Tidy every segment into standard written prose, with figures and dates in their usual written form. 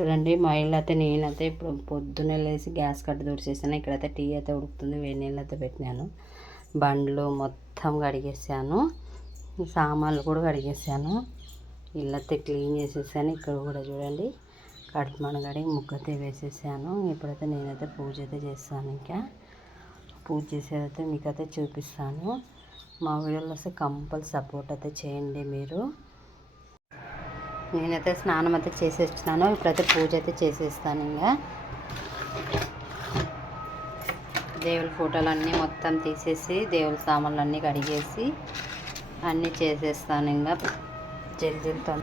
చూడండి మా ఇల్లు అయితే నేనైతే ఇప్పుడు పొద్దున్నే లేసి గ్యాస్ కట్ట తుడిచేసాను. ఇక్కడైతే టీ అయితే ఉడుకుతుంది. వేడి నీళ్ళు అయితే పెట్టినాను. బండ్లు మొత్తం కడిగేసాను. సామాన్లు కూడా కడిగేసాను. ఇల్లు అయితే క్లీన్ చేసేసాను. ఇక్కడ కూడా చూడండి కడుపుమన కడిగి ముగ్గైతే వేసేసాను. ఇప్పుడైతే నేనైతే పూజ అయితే చేస్తాను. ఇంకా పూజ చేసేదైతే మీకైతే చూపిస్తాను. మా వీడియోలో వస్తే కంపల్సరీ సపోర్ట్ అయితే చేయండి మీరు. నేనైతే స్నానం అయితే చేసేస్తున్నాను. ఇప్పుడైతే పూజ అయితే చేసేస్తాను. ఇంకా దేవుడి ఫోటోలు అన్నీ మొత్తం తీసేసి దేవుడి సామాన్లు అన్నీ కడిగేసి అన్నీ చేసేస్తాను. ఇంకా జల్దీతో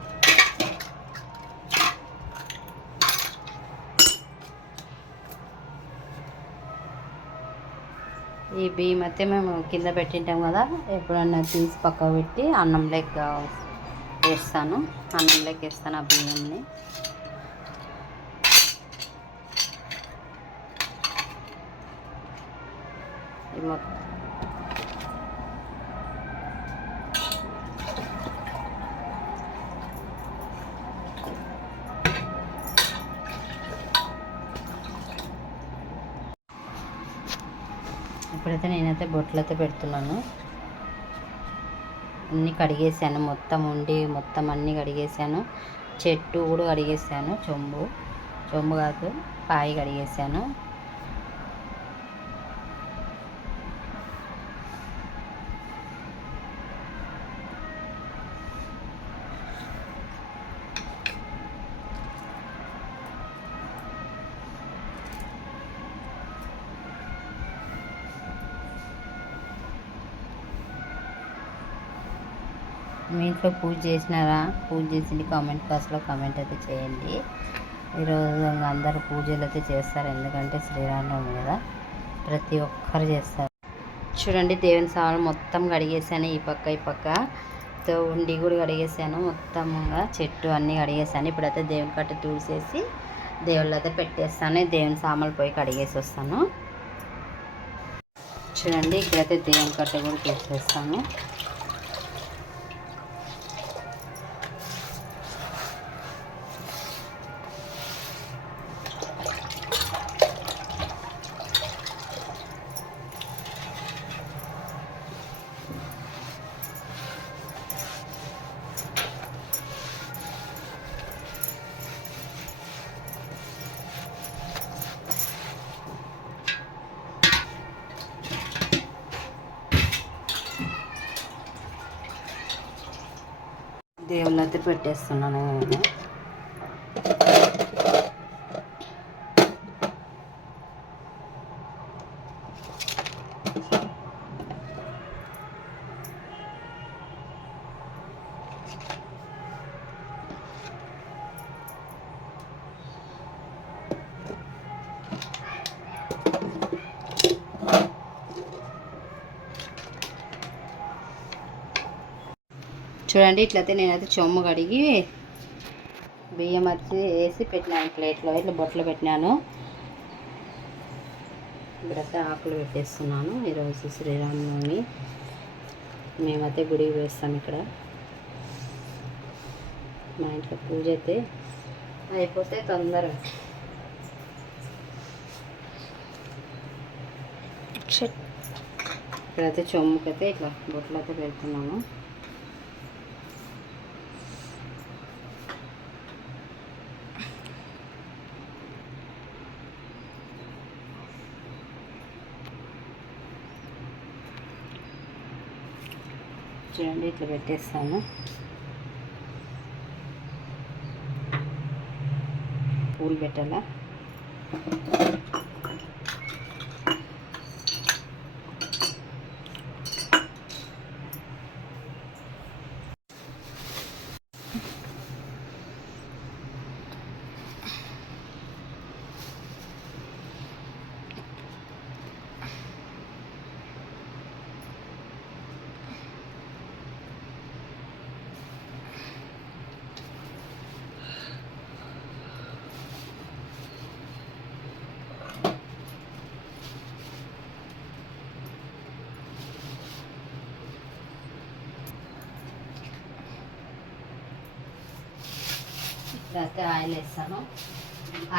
ఈ బియ్యం అయితే మేము కింద పెట్టింటాం కదా, ఎప్పుడన్నా తీసి పక్క పెట్టి అన్నంలోకి వేస్తాను. అన్నంలోకి వేస్తాను ఆ బియ్యంని. ఇప్పుడైతే నేనైతే బొట్లు అయితే పెడుతున్నాను. అన్నీ కడిగేసాను. మొత్తం మొత్తం అన్నీ కడిగేసాను. చెట్టు కూడా కడిగేసాను. చెంబు కాదు పాయి కడిగేసాను. మీ ఇంట్లో పూజ చేసినారా? పూజ చేసింది కామెంట్ బాక్స్లో కామెంట్ అయితే చేయండి. ఈరోజు అందరూ పూజలు అయితే చేస్తారు. ఎందుకంటే శ్రీరామనవమి కదా, ప్రతి ఒక్కరు చేస్తారు. చూడండి దేవుని సామాన్లు మొత్తం కడిగేసాను. ఈ పక్క ఉండి కూడా కడిగేసాను. మొత్తంగా చెట్టు అన్నీ కడిగేసాను. ఇప్పుడైతే దేవుని కట్ట తూసేసి దేవుళ్ళు అయితే పెట్టేస్తాను. దేవుని సామాన్లు పోయి కడిగేసి వస్తాను. చూడండి ఇక్కడైతే దేవుని కట్ట కూడా తీసేస్తాను. దేవుళ్ళు అయితే పెట్టేస్తున్నాను నేను. చూడండి ఇట్లయితే నేనైతే చెమ్ము కడిగి బియ్యం వచ్చి వేసి పెట్టినాను. ప్లేట్లో ఇట్లా బొట్లు పెట్టినాను. ఇప్పుడైతే ఆకులు పెట్టేస్తున్నాను. ఈరోజు శ్రీరామనవమి మేమైతే గుడికి వేస్తాం. ఇక్కడ మా ఇంట్లో పూజ అయితే అయిపోతే తొందరగా ఇక్కడైతే చెమ్ముకైతే ఇట్లా బొట్లు అయితే పెడుతున్నాను. చూడండి ఇట్లా పెట్టేస్తాను. పూలు పెట్టాలా. ఇప్పుడైతే ఆయిల్ వేస్తాను.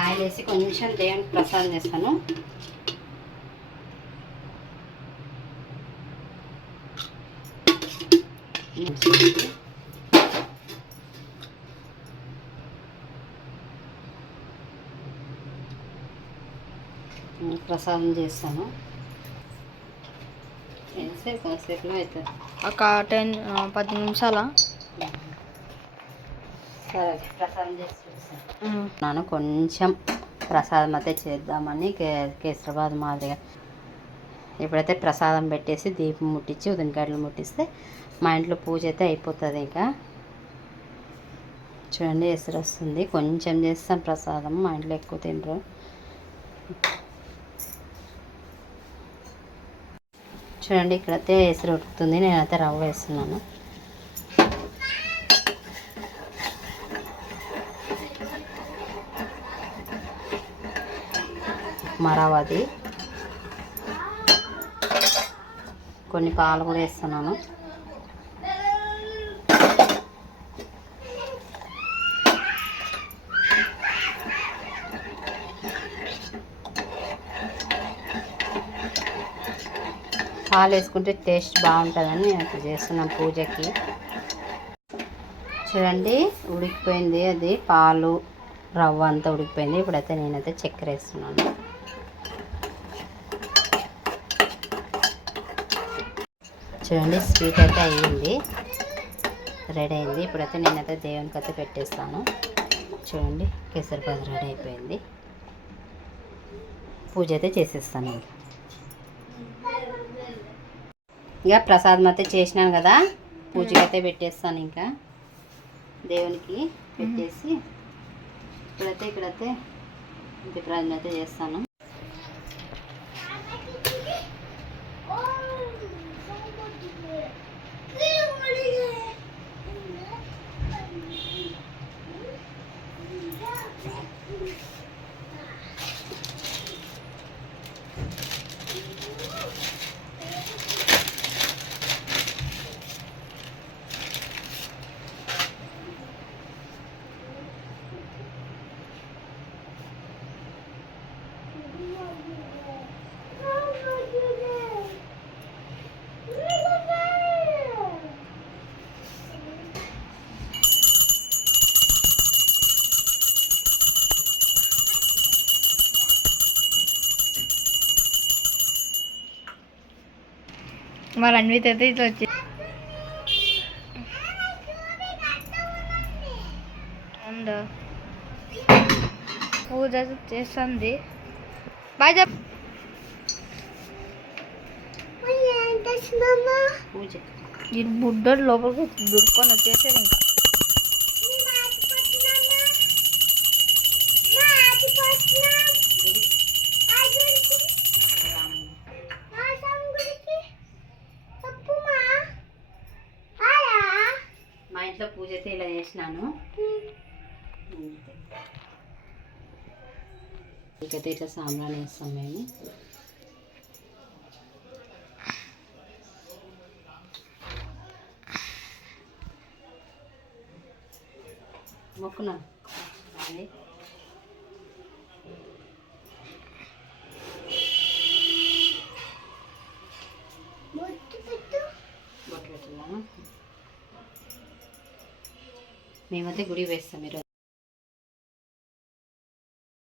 ఆయిల్ వేసి కొంచెం దేవునికి ప్రసాదం చేస్తాను. ప్రసాదం చేస్తాను. కాసేపులో అవుతుంది. ఒక 10 నిమిషాల. సరే ప్రసాదం చేసి చూస్తాను. కొంచెం ప్రసాదం అయితే చేద్దామని కేసరాబాద్ మాదిరిగా ఇప్పుడైతే ప్రసాదం పెట్టేసి దీపం ముట్టించి ఉదినకాయలు ముట్టిస్తే మా ఇంట్లో పూజ అయితే అయిపోతుంది. ఇంకా చూడండి ఎసురు వస్తుంది. కొంచెం చేస్తాం ప్రసాదం, మా ఇంట్లో ఎక్కువ తినరు. చూడండి ఇక్కడైతే ఎసురు ఉడుకుతుంది. నేనైతే రవ్వ వేస్తున్నాను. మరావది కొన్ని పాలు కూడా వేస్తున్నాను. పాలు వేసుకుంటే టేస్ట్ బాగుంటుందని నేను అట్లా చేస్తున్నాను పూజకి. చూడండి ఉడికిపోయింది, అది పాలు రవ్వ అంతా ఉడికిపోయింది. ఇప్పుడైతే నేనైతే చక్కెర వేస్తున్నాను. చూడండి స్వీట్ అయితే అయ్యింది, రెడీ అయింది. ఇప్పుడైతే నేనైతే దేవునికి అయితే పెట్టేస్తాను. చూడండి కేసరిబాద్ రెడీ అయిపోయింది. పూజ అయితే చేసేస్తాను. ఇక ప్రసాదం అయితే చేసినాను కదా, పూజకి అయితే పెట్టేస్తాను. ఇంకా దేవునికి పెట్టేసి ఇక్కడైతే దీపారాధన అయితే చేస్తాను. మరి అన్విత అయితే ఇట్లా వచ్చి పూజ చేస్తుంది. బాయ్ చెప్. ఈ బుడ్డోడు లోపలికి దుర్కొని వచ్చేసాడు. ఇంకా మా ఇంట్లో పూజ అయితే ఇలా చేసినాను. ఇంకైతే ఇట్లా సాంబ్రాణి వేస్తాం మేము. మొక్కునా బొట్టు పెట్టినా. మేమైతే గుడి వేస్తాం ఈరోజు.